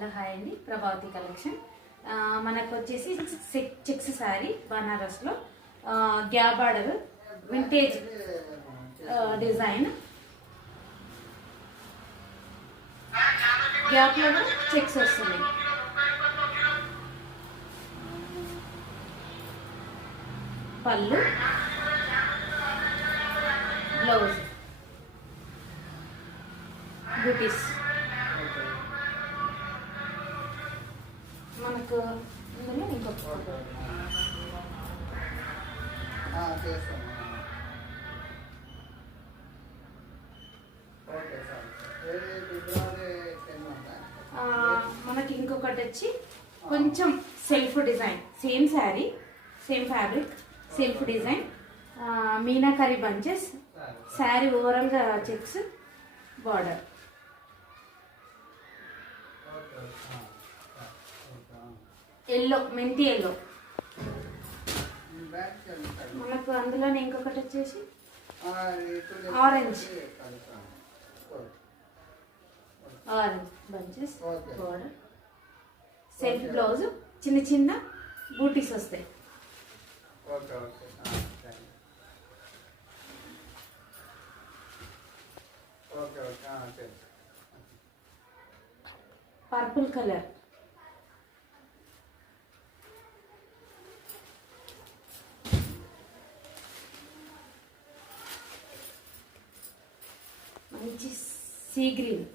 Hello hi అండి, Prabhavati collection. మనకు వచ్చేసి చెక్స్ శారీ బనారస్లో గ్యాప్ బార్డర్ వింటేజ్ డిజైన్, గ్యాప్లో చెక్స్ వస్తున్నాయి. పళ్ళు, బ్లౌజ్, బూటీస్. మనకు ఇందులో ఇంకొక మనకి ఇంకొకటి వచ్చి కొంచెం self design, same sari same fabric, self design, meenakari బంచెస్, శారీ ఓవరాల్గా చెక్స్, బార్డర్. ఎల్లో, మెంతి ఎల్లో. మనకు అందులోనే ఇంకొకటి వచ్చేసి orange, orange bunches, border, self blouse, చిన్న చిన్న బూటీస్ వస్తాయి. పర్పుల్ కలర్, మంచి సీ గ్రీన్,